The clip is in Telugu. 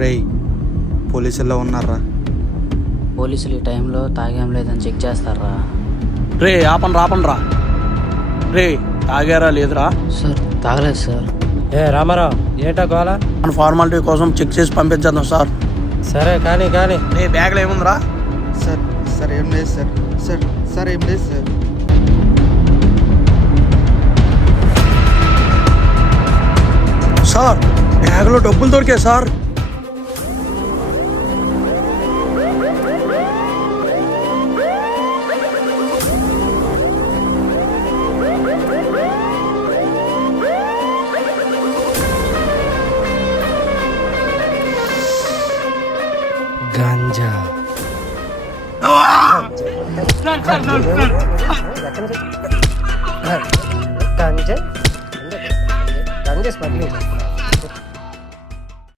రేయ్ పోలీసుల్లో ఉన్నారా? పోలీసులు ఈ టైంలో తాగేం లేదని చెక్ చేస్తారా? రే ఆపండ్రా రే తాగారా లేదురా సార్ తాగలేదు సార్. ఏ రామారావు ఏటా గోలా? మన ఫార్మాలిటీ కోసం చెక్ చేసి పంపించేద్దాం సార్. సరే కానీ రే బ్యాగ్లో ఏముందిరా? సార్ సార్ ఏం లేదు సార్. సార్ సార్ ఏం లేదు సార్. సార్ బ్యాగ్లో డబ్బులు దొరికాయి సార్. గాంజా. గంజా స్మగ్లింగ్.